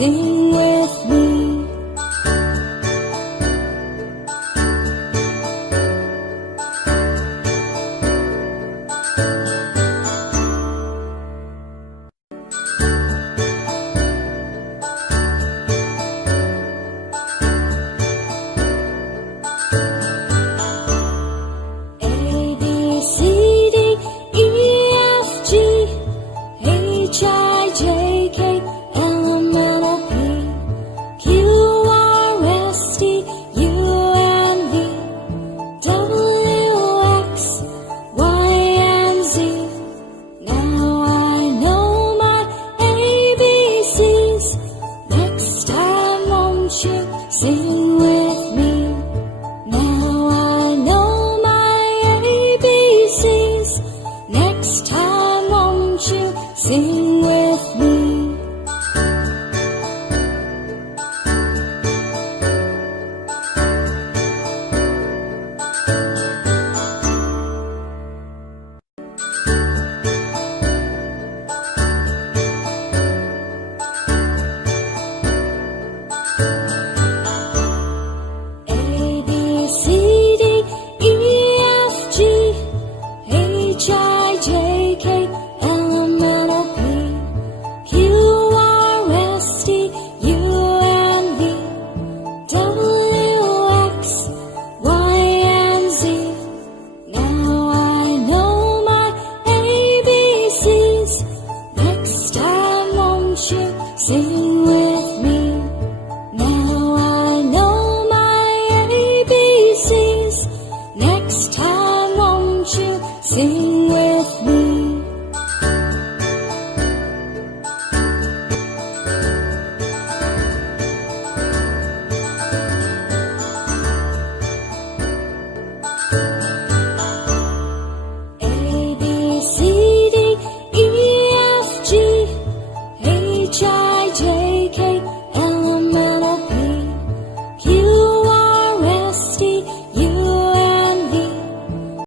sing with me. A, B, C, D, E, F, G, H, I, J, K, L, M, N, O, P, Q, R, S, T, U, and V, W, X, Y, and Z. Now I know my ABCs. Next time won't you sing with me? Now I know my ABCs. Next time won't you sing with me? A, B, C, D, E, F, G, H, I, J, K, L, M, N, O, P, Q, R, S, T, U, and V, W, X, Y, and Z. Now I know my ABCs. Next time won't you sing with me? Now I know my ABCs. Next time won't you sing